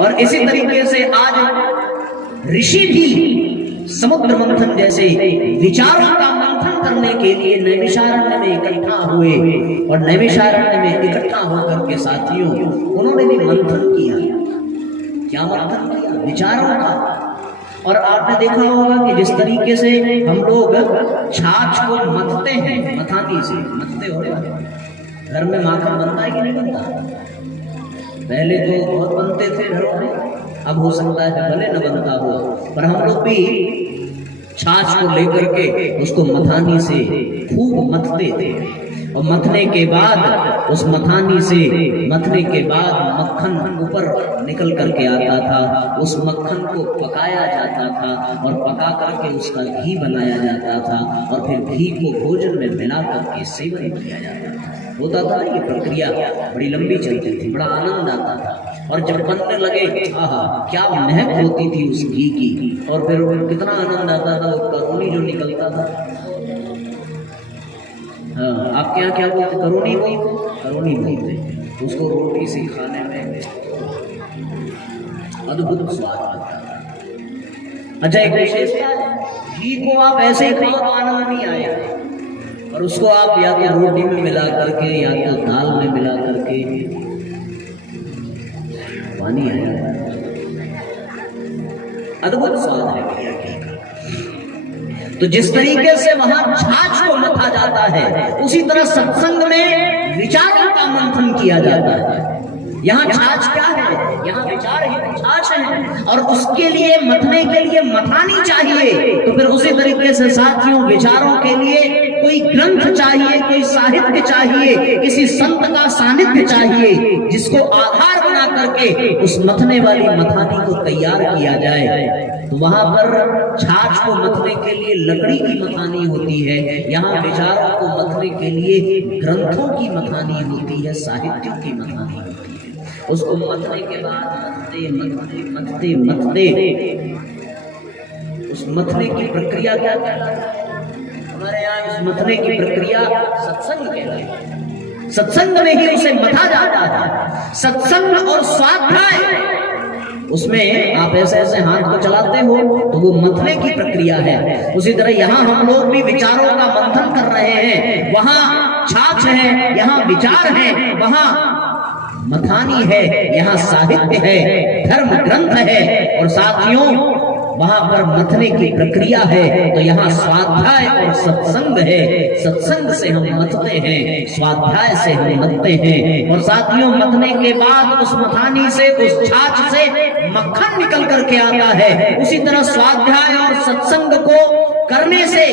और इसी तरीके से आज ऋषि भी समुद्र मंथन जैसे विचारों का मंथन करने के लिए नैमिषारण्य में इकट्ठा हुए और नैमिषारण्य में इकट्ठा होकर के साथियों उन्होंने भी मंथन किया। क्या मंथन किया? विचारों का। और आपने देखा होगा कि जिस तरीके से हम लोग छाछ को मथते हैं, मथानी से मथते हो, घर में माखन बनता है कि नहीं बनता? पहले तो बहुत बनते थे घरों में, अब हो सकता है भले न बनता हो, पर हम लोग भी छाछ को लेकर के उसको मथानी से खूब मथते थे। और मथने के बाद उस मथानी से मथने के बाद मक्खन ऊपर निकल करके आता था। उस मक्खन को पकाया जाता था और पका करके उसका घी बनाया जाता था और फिर घी को भोजन में मिला करके सेवन किया जाता था। होता था ये प्रक्रिया बड़ी लंबी चलती थी, बड़ा आनंद आता था। और जब बनने लगे आहा क्या महक होती थी उस घी की, और फिर कितना आनंद आता था। वो करोनी जो निकलता था, हाँ आपके यहाँ क्या बोलते? करोनी बोलते, करोनी बोलते। उसको रोटी से खाने में अद्भुत स्वाद आता है। अच्छा एक विशेषता है, घी को आप ऐसे ही खाओ तो आनंद नहीं आएगा, और उसको आप या तो रोटी में मिला करके या तो दाल में मिला करके पानी आएगा। अद्भुत स्वाद है घी का। तो जिस तरीके से वहां छाछ को मथा जाता है, उसी तरह सत्संग में विचारों का मंथन किया जाता है। यहाँ छाछ क्या है? यहाँ विचार ही छाछ है, और उसके लिए मथने के लिए मथानी चाहिए। तो फिर उसी तरीके से साथियों विचारों के लिए कोई ग्रंथ चाहिए, कोई साहित्य चाहिए, किसी संत का सानिध्य चाहिए जिसको आधार बना करके उस मथने वाली मथानी को तैयार किया जाए। तो वहां पर छाछ को मथने के लिए लकड़ी की मथानी होती है, यहाँ विचारों को मथने के लिए ग्रंथों की मथानी होती है, साहित्यों की मथानी होती है। उसको मथने के बाद मथते मथते मथते मथते उस मथने की प्रक्रिया क्या कहलाती है? हमारे यहाँ उस मथने की प्रक्रिया सत्संग कहलाती है। सत्संग में ही उसे मथा जाता है। सत्संग और स्वाध्याय, उसमें आप ऐसे ऐसे हाथ को चलाते हो तो वो मथने की प्रक्रिया है। उसी तरह यहाँ हम लोग भी विचारों का मंथन कर रहे हैं। वहां छाछ है, यहाँ विचार है, वहां मथानी है, यहाँ साहित्य है, धर्म ग्रंथ है, और साथियों वहां पर मथने की प्रक्रिया है। तो यहाँ स्वाध्याय और सत्संग है। सत्संग से हम मथते हैं, स्वाध्याय से हम मथते हैं। और साथियों मथने के बाद उस मथानी से, उस छाछ से मक्खन निकल करके आता है। उसी तरह स्वाध्याय और सत्संग को करने से,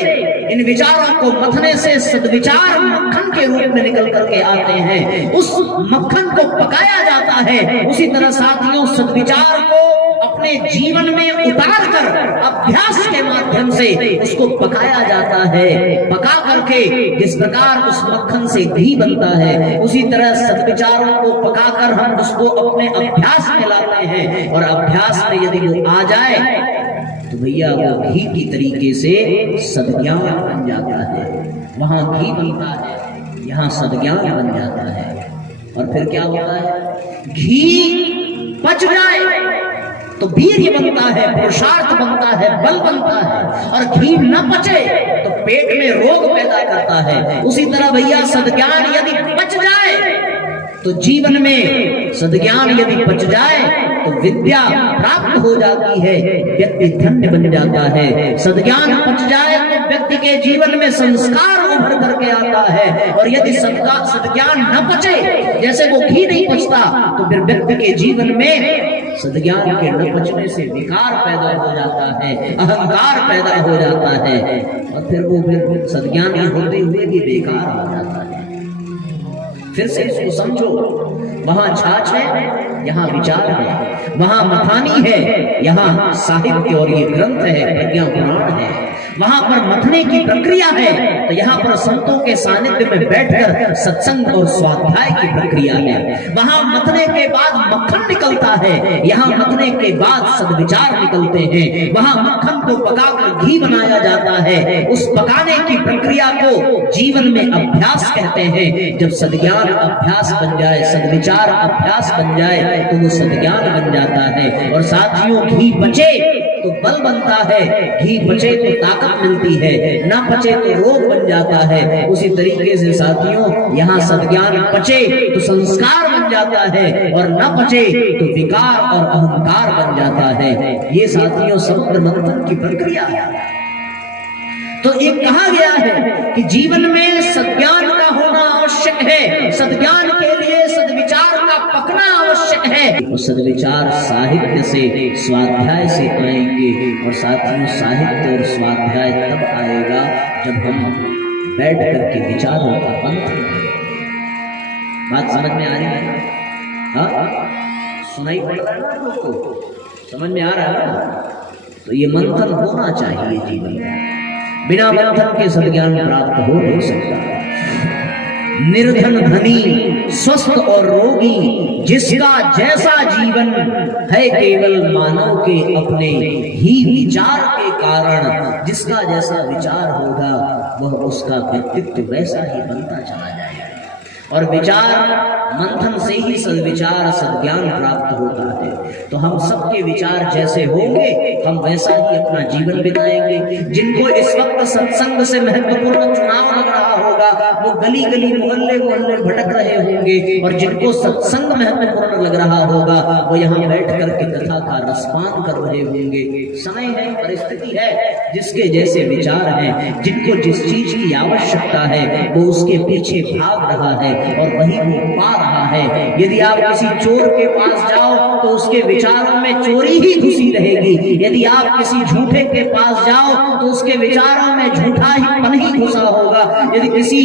इन विचारों को मथने से सद्विचार मक्खन के रूप में निकल करके आते हैं। उस मक्खन को पकाया जाता है। उसी तरह साथियों सद्विचार को अपने जीवन में उतार कर अभ्यास के माध्यम से उसको पकाया जाता है। पका करके जिस प्रकार उस मक्खन से घी बनता है, उसी तरह सद्विचारों को पकाकर हम उसको अपने अभ्यास में लाते हैं। और अभ्यास में यदि वो आ जाए तो भैया वो घी की तरीके से सद्ज्ञान बन जाता है। वहां घी बनता है, यहाँ सद्ज्ञान बन जाता है। और फिर क्या होता है? घी पच जाए तो वीर्य बनता है, पुरुषार्थ बनता है, बल बनता है। और घी न पचे तो पेट में रोग पैदा करता है। उसी तरह भैया सद्ज्ञान यदि पच जाए तो जीवन में सद्ज्ञान यदि पच जाए तो विद्या प्राप्त हो जाती है, व्यक्ति धन्य बन जाता है। सद्ज्ञान पच जाए तो व्यक्ति के जीवन में संस्कार उभर करके आता है। और यदि सद्ज्ञान न पचे, जैसे वो घी नहीं पचता, तो फिर व्यक्ति के जीवन में सद्ज्ञान के न पचने से विकार पैदा हो जाता है, अहंकार पैदा हो जाता है, और फिर वो फिर सद्ज्ञानी होते हुए भी बेकार हो जाता है। फिर से इसको समझो, वहां छाछ है, यहाँ विचार है, वहां मथानी है, यहाँ साहित्य और ये ग्रंथ है, प्रज्ञा पुराण है। वहां पर मथने की प्रक्रिया है, तो यहाँ पर संतों के सानिध्य में बैठकर सत्संग और स्वाध्याय की प्रक्रिया है। वहां मथने के बाद मक्खन निकलता है, यहाँ मथने के बाद सद्विचार निकलते हैं। वहां मक्खन को पकाकर घी बनाया जाता है। उस पकाने की प्रक्रिया को जीवन में अभ्यास कहते हैं। जब सद्ज्ञान अभ्यास बन जाए, सद्विचार अभ्यास बन जाए, जाए तो वो सद्ज्ञान बन जाता है। और साथियों, घी बचे तो बल बनता है, घी बचे तो ताकत मिलती है, ना बचे तो रोग बन जाता है। उसी तरीके से साथियों, यहाँ सद्ज्ञान बचे तो संस्कार बन जाता है, और न बचे तो विकार और अहंकार बन जाता है। ये साथियों समग्र मंथन की प्रक्रिया है। तो एक कहा गया है कि जीवन में सद्ज्ञान का होना आवश्यक है, सद्ज्ञान के लिए सद्विचार का पकना आवश्यक है। और सद्विचार साहित्य से, स्वाध्याय से आएंगे। और साथियों, साहित्य और स्वाध्याय तब आएगा जब हम बैठ करके विचारों का मंथन करें। बात समझ में आ रही है? हाँ, सुनाई पड़ रहा है ना आपको? समझ में आ रहा है? तो ये मंथन होना चाहिए जीवन में। बिना मंथन के सद्ज्ञान प्राप्त हो नहीं सकता। निर्धन धनी, स्वस्थ और रोगी, जिसका जैसा जीवन है केवल मानव के अपने ही विचार के कारण। जिसका जैसा विचार होगा वह उसका व्यक्तित्व वैसा ही बनता चला जाएगा। और विचार मंथन से ही सद्विचार, सद्ज्ञान प्राप्त होता है। तो हम सबके विचार जैसे होंगे हम वैसा ही अपना जीवन बिताएंगे। जिनको इस वक्त सत्संग से महत्वपूर्ण चुनाव लग रहा होगा वो गली गली, मोहल्ले मोहल्ले भटक रहे होंगे। और जिनको सत्संग महत्वपूर्ण लग रहा होगा वो यहाँ बैठ करके कथा का रसपान कर रहे होंगे। समय है, परिस्थिति है, जिसके जैसे विचार हैं, जिनको जिस चीज की आवश्यकता है वो उसके पीछे भाग रहा है और वही वो पा रहा है। यदि आप किसी चोर के पास जाओ तो उसके विचारों में चोरी ही घुसी रहेगी। यदि आप किसी झूठे के पास जाओ तो उसके विचारों में झूठा ही पन ही घुसा होगा। यदि किसी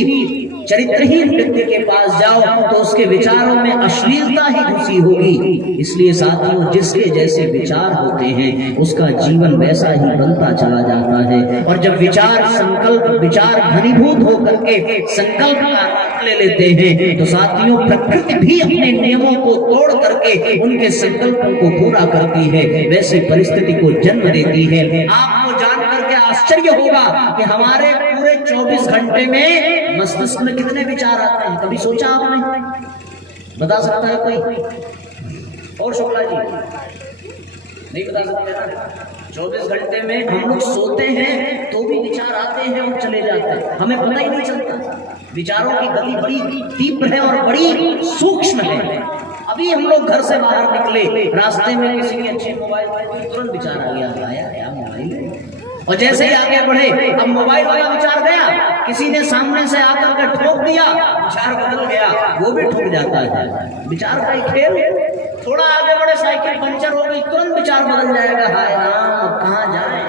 चरित्रहीन व्यक्ति के पास जाओ तो उसके विचारों में अश्लीलता ही घुसी होगी। इसलिए साथियों, जिसके जैसे विचार होते हैं उसका जीवन वैसा ही बनता चला जाता है। और जब विचार, संकल्प, विचार घनीभूत होकर के संकल्प का ले लेते हैं तो साथियों, प्रकृति भी अपने नियमों को तोड़ करके उनके संकल्पों को पूरा करती है, वैसी परिस्थिति को जन्म देती है। आपको जान करके आश्चर्य होगा कि हमारे पूरे 24 घंटे में मस्तिष्क में कितने विचार आते हैं। कभी सोचा आपने? बता सकता है कोई? और शुक्ला जी नहीं बता सकते ना? 24 घंटे में हम लोग सोते हैं तो भी विचार आते हैं और चले जाते हैं, हमें पता ही नहीं चलता। विचारों की गति बड़ी तीव्र है और बड़ी सूक्ष्म है। अभी हम लोग घर से बाहर निकले, रास्ते में किसी के अच्छे मोबाइल में तुरंत विचार आ गया, क्या मोबाइल है। और जैसे ही आगे बढ़े, अब मोबाइल वाला विचार गया, किसी ने सामने से आकर के ठोक दिया, विचार बदल गया, वो भी ठोक जाता है। विचार का ही खेल। थोड़ा आगे बढ़े, साइकिल पंचर हो गई, तुरंत विचार बदल जाएगा, हाय राम अब कहाँ जाए।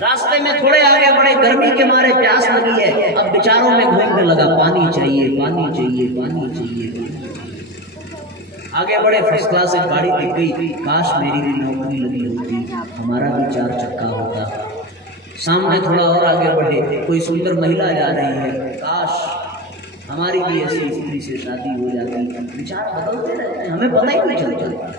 रास्ते में थोड़े आगे बढ़े, गर्मी के मारे प्यास लगी है, अब विचारों में घूमने लगा, पानी चाहिए, पानी चाहिए, पानी चाहिए। आगे बढ़े, फर्स्ट क्लास एक गाड़ी दिख गई, काश मेरी भी नौकरी लगी होती, हमारा भी 4 चक्का होता। सामने थोड़ा और आगे बढ़े, कोई सुंदर महिला जा रही है, काश हमारी भी ऐसी स्त्री से शादी हो जाती। विचार बदलते रहते हैं, हमें पता ही नहीं चलता।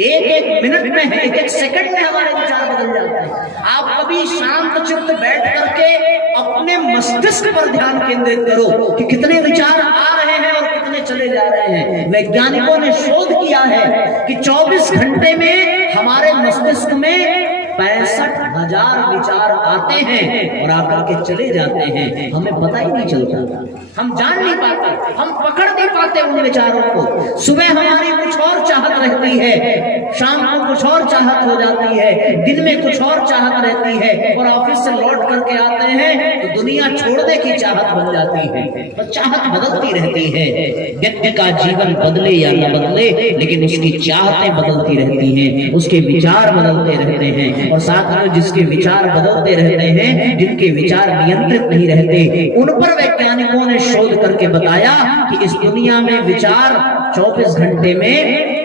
एक एक मिनट में, एक एक सेकंड में हमारे विचार बदल जाते हैं। आप कभी शांत चित्त बैठ करके अपने मस्तिष्क पर ध्यान केंद्रित करो कि कितने विचार आ रहे हैं और कितने चले जा रहे हैं। वैज्ञानिकों ने शोध किया है कि 24 घंटे में हमारे मस्तिष्क में 65,000 विचार आते हैं और आकर के चले जाते हैं, हमें पता ही नहीं चलता। हम जान नहीं पाते, हम पकड़ नहीं पाते उन विचारों को। सुबह हमारी कुछ और चाहत रहती है, शाम को कुछ और चाहत हो जाती है, दिन में कुछ और चाहत रहती है, और ऑफिस से लौट करके आते हैं तो दुनिया छोड़ने की चाहत बन जाती है। और चाहत बदलती रहती है। व्यक्ति का जीवन बदले या न बदले, लेकिन उसकी चाहतें बदलती रहती हैं, उसके विचार बदलते रहते हैं। और साथ में जिसके विचार बदलते रहते हैं, जिनके विचार नियंत्रित नहीं रहते, उन पर वैज्ञानिकों ने शोध करके बताया कि इस दुनिया में विचार 24 घंटे में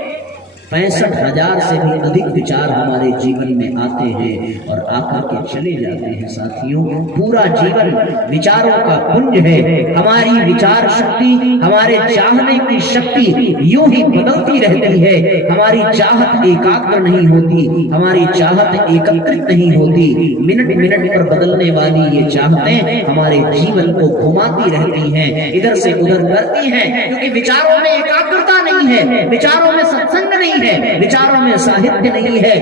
65,000 से भी अधिक विचार हमारे जीवन में आते हैं और आकर के चले जाते हैं। साथियों, पूरा जीवन विचारों का पुंज है। हमारी विचार शक्ति, हमारे चाहने की शक्ति यूं ही बदलती रहती है। हमारी चाहत एकाग्र नहीं होती, हमारी चाहत एकत्रित नहीं होती। मिनट मिनट पर बदलने वाली ये चाहतें हमारे जीवन को घुमाती रहती हैं, इधर से उधर करती हैं, क्योंकि विचारों में एकाग्रता नहीं है, विचारों में सत्संग नहीं है, विचारों में साहित्य नहीं है।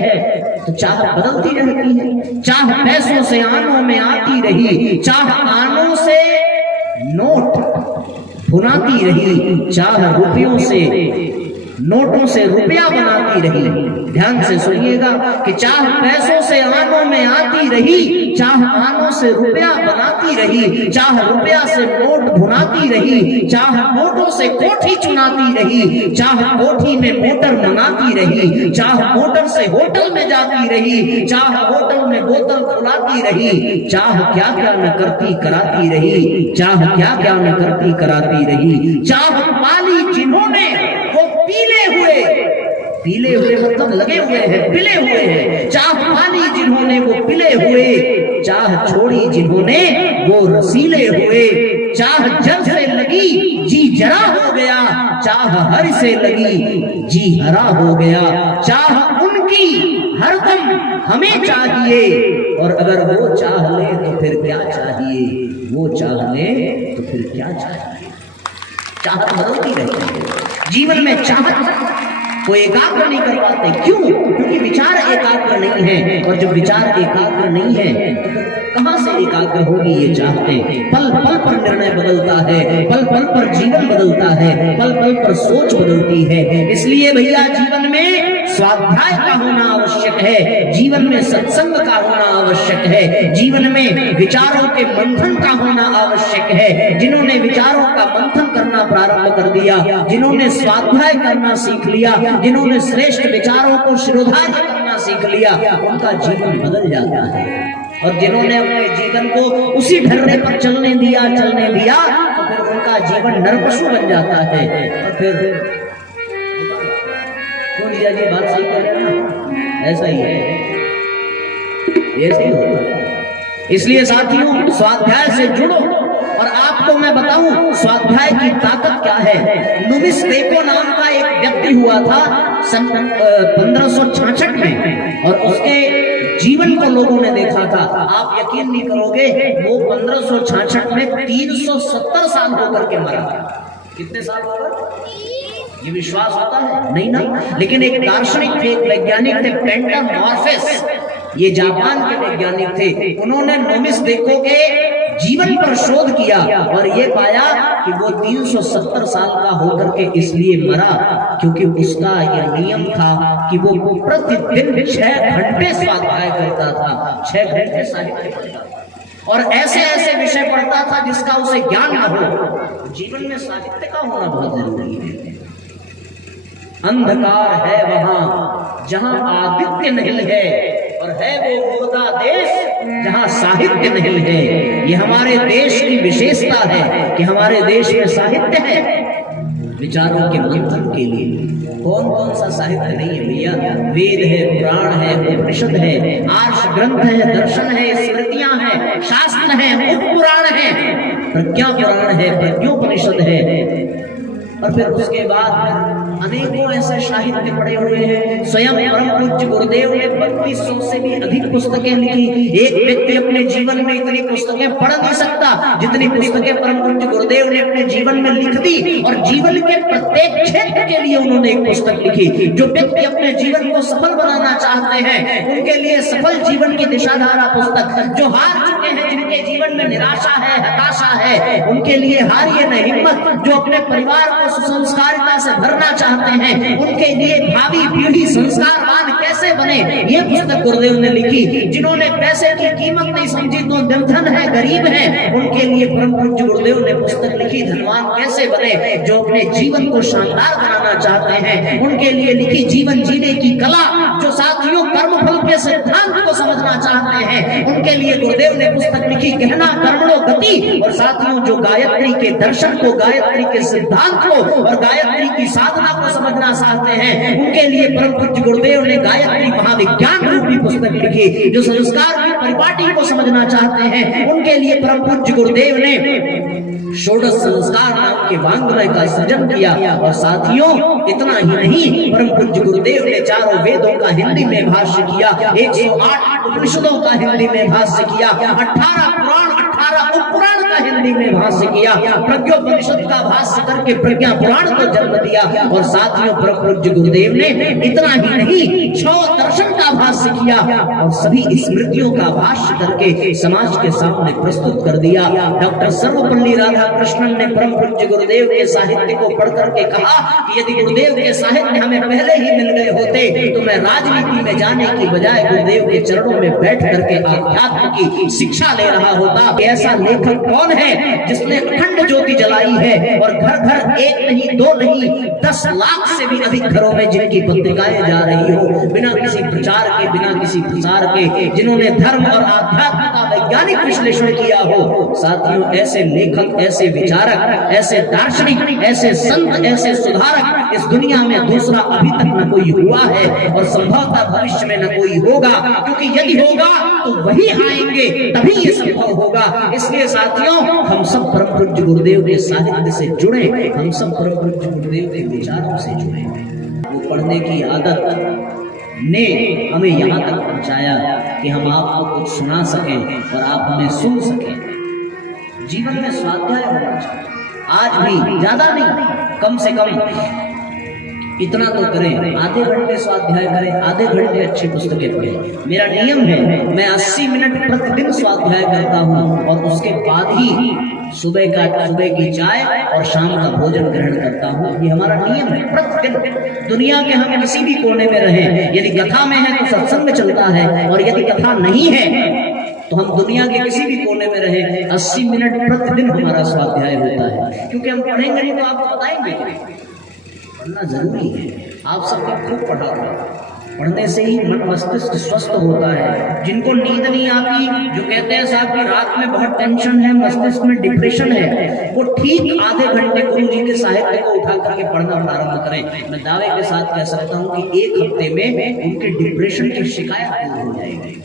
तो चाह बदलती रहती है। चाह पैसों से आनों में आती रही, चाह आनों से नोट भुनाती रही, चाह रुपयों से नोटों से रुपया बनाती रही। ध्यान से सुनिएगा कि चाह पैसों से आनों में आती रही, चाह आनों से रुपया बनाती रही, चाह रुपया से नोट भुनाती रही, चाह नोटों से कोठी चुनाती रही, चाह कोठी में मोटर बनाती रही, चाह मोटर से होटल में जाती रही, चाह होटल में बोतल खुलाती रही, चाह क्या क्या न करती कराती रही, चाह क्या क्या न करती कराती रही। चाह पाली जिन्होंने वो पीले हुए मतलब लगे हुए हैं, पिले हुए हैं। चाह पाली जिन्होंने वो पिले हुए, चाह छोड़ी जिन्होंने वो रसीले हुए। चाह जर से लगी जी जरा हो गया, चाह हर से लगी जी हरा हो गया। चाह उनकी हरदम हमें चाहिए, और अगर वो चाह ले तो फिर क्या चाहिए, वो चाह ले तो फिर क्या चाहिए। चाहत बदलती रहती है। जीवन में चाहत को एकाग्र नहीं कर पाते। क्यों? क्योंकि विचार एकाग्र नहीं है, और जब विचार एकाग्र नहीं है तो कहां से एकाग्र होगी ये चाहते। पल पल पर निर्णय बदलता है, पल पल पर जीवन बदलता है, पल पल पर सोच बदलती है। इसलिए भैया जीवन में स्वाध्याय का होना आवश्यक है, जीवन में सत्संग का होना आवश्यक है, जीवन में विचारों के मंथन का होना आवश्यक है। जिन्होंने विचारों का मंथन करना प्रारंभ कर दिया, जिन्होंने स्वाध्याय करना सीख लिया, जिन्होंने श्रेष्ठ विचारों को शिरोधार्य करना सीख लिया, उनका जीवन बदल जाता है। और जिन्होंने अपने जीवन को उसी ढर्रे पर चलने दिया तो फिर उनका जीवन नरपशु बन जाता है। और फिर जी बात सही कह रहे हैं ना, ऐसा ही है, ऐसे ही होता है। इसलिए साथियों, स्वाध्याय से जुड़ो। और आपको मैं बताऊं स्वाध्याय की ताकत क्या है। लुइस देखो नाम का एक व्यक्ति हुआ था सन 1566 में, और उसके जीवन को लोगों ने देखा था। आप यकीन नहीं करोगे, वो 1566 में 370 साल होकर के मरा। कितने साल होकर? ये विश्वास होता है? नहीं ना। लेकिन एक दार्शनिक थे, एक वैज्ञानिक थे, पेंटर मॉर्फेस, ये जापान के वैज्ञानिक थे। उन्होंने लुइस देखो के जीवन पर शोध किया और ये पाया कि वो 370 साल का होकर के इसलिए मरा क्योंकि उसका यह नियम था कि वो प्रतिदिन 6 घंटे स्वाध्याय करता था, 6 घंटे साहित्य पढ़ता था, और ऐसे ऐसे विषय पढ़ता था जिसका उसे ज्ञान न हो। जीवन में साहित्य का होना बहुत जरूरी है। अंधकार है वहां जहां आदित्य नहीं है, और है वो मुर्दा देश जहां साहित्य नहीं है। ये हमारे देश की विशेषता है कि हमारे देश में साहित्य है विचारों के मंथन के लिए। कौन कौन सा साहित्य नहीं है भैया? वेद है, पुराण है, उपनिषद है, आर्ष ग्रंथ है, दर्शन है, स्मृतियां हैं, शास्त्र है, उपपुराण है, प्रज्ञा पुराण है, प्रज्ञोपनिषद है। और फिर उसके बाद अनेकों ऐसे साहित्य पढ़े हुए हैं। स्वयं परम पूज्य गुरुदेव ने 3200 से भी अधिक पुस्तकें लिखी। एक व्यक्ति अपने जीवन में इतनी पुस्तकें पढ़ नहीं सकता जितनी पुस्तकें परम पूज्य गुरुदेव ने अपने जीवन में लिख दी, और जीवन के प्रत्येक क्षेत्र के लिए उन्होंने एक पुस्तक लिखी। जो व्यक्ति अपने जीवन को सफल बनाना चाहते हैं उनके लिए सफल जीवन की दिशाधारा पुस्तक, जो हार चुके हैं, जिनके जीवन में निराशा है, हताशा है, उनके लिए हारिए न हिम्मत, जो अपने परिवार को सुसंस्कारिता से भरना चाहते हैं, उनके लिए भावी पीढ़ी संस्कारवान कैसे बने, ये पुस्तक गुरुदेव ने लिखी। जिन्होंने पैसे की कीमत नहीं समझी, तो निर्धन है, गरीब है, उनके लिए परम पूज्य गुरुदेव ने पुस्तक लिखी धनवान कैसे बने। जो अपने जीवन को शानदार बनाना चाहते हैं उनके लिए लिखी जीवन जीने की कला। जो साथियों कर्मफल के सिद्धांत को समझना चाहते हैं उनके लिए गुरुदेव ने पुस्तक लिखी उसकी गहना कर्मणो गति। और साथियों, जो गायत्री के दर्शन को, गायत्री के सिद्धांत को और गायत्री की साधना को समझना चाहते हैं, उनके लिए परम पूज्य गुरुदेव ने गायत्री महाविज्ञान रूपी पुस्तक लिखी। जो संस्कार की परिपाटी को समझना चाहते हैं, उनके लिए परम पूज्य गुरुदेव ने षोडश संस्कार नाम के वाङ्मय का सृजन किया। और साथियों, इतना ही नहीं, परम पूज्य गुरुदेव ने चारों वेदों का हिंदी में भाष्य किया, 108 उपनिषदों का हिंदी में भाष्य किया, 18 पुराण, 18 उपपुराण का हिंदी में भाष्य किया, प्रज्ञोपनिषद का भाष्य करके प्रज्ञा पुराण को जन्म दिया। और साथियों, परम पूज्य गुरुदेव ने इतना ही नहीं, 6 दर्शन का भाष्य किया और सभी स्मृतियों का भाष्य करके समाज के सामने प्रस्तुत कर दिया। डॉक्टर सर्वपल्ली राधाकृष्णन ने परम पूज्य गुरुदेव के साहित्य को पढ़ करके कहा कि यदि गुरुदेव के साहित्य हमें पहले ही मिल गए होते तो मैं राजनीति में जाने की बजाय गुरुदेव के चरणों में बैठ करके आध्यात्म की शिक्षा ले रहा होता। ऐसा लेखक कौन है जिसने अखंड ज्योति जलाई है और घर घर एक नहीं, 2 नहीं, 10 लाख से भी अधिक घरों में जिनकी पत्रिकाएं जा रही हो, बिना किसी प्रचार के, बिना किसी प्रसार के, जिन्होंने धर्म और आध्यात्म का वैज्ञानिक विश्लेषण किया हो। साथियों, ऐसे लेखक, ऐसे विचारक, ऐसे दार्शनिक, ऐसे संत, ऐसे सुधारक इस दुनिया में दूसरा अभी तक न कोई हुआ है और संभवतः भविष्य में न कोई होगा, क्योंकि यदि होगा तो वही आएंगे, तभी ये संभव होगा। इसलिए साथियों, हम सब परम पूज्य गुरुदेव के साहित्य से जुड़े, हम सब परम पूज्य गुरुदेव के विचारों से जुड़े। वो पढ़ने की आदत ने हमें यहाँ तक पहुँचाया कि हम आपको कुछ सुना सकें और आप हमें सुन सकें। जीवन में स्वाध्याय होना चाहिए। आज भी ज्यादा नहीं, कम से कम इतना तो करें, आधे घंटे स्वाध्याय करें, आधे घंटे अच्छी पुस्तकें पढ़ें। मेरा नियम है, मैं 80 मिनट प्रतिदिन स्वाध्याय करता हूँ और उसके बाद ही सुबह की चाय और शाम का भोजन ग्रहण करता हूँ। ये हमारा नियम है प्रतिदिन। दुनिया के हम किसी भी कोने में रहें, यदि कथा में है तो सत्संग चलता है, और यदि कथा नहीं है तो हम दुनिया के किसी भी कोने में रहें, 80 मिनट प्रतिदिन हमारा स्वाध्याय होता है। क्योंकि हम पढ़ेंगे नहीं तो आपको बताएंगे, पढ़ना जरूरी है। आप सबको खूब पढ़ा करो, पढ़ने से ही मन मस्तिष्क स्वस्थ होता है। जिनको नींद नहीं आती, जो कहते हैं साहब कि रात में बहुत टेंशन है, मस्तिष्क में डिप्रेशन है, वो ठीक आधे घंटे गुरु जी के साहित्य को उठा करके पढ़ना प्रारंभ करें। मैं दावे के साथ कह सकता हूँ कि 1 हफ्ते में उनके डिप्रेशन की शिकायत दूर हो जाएगी।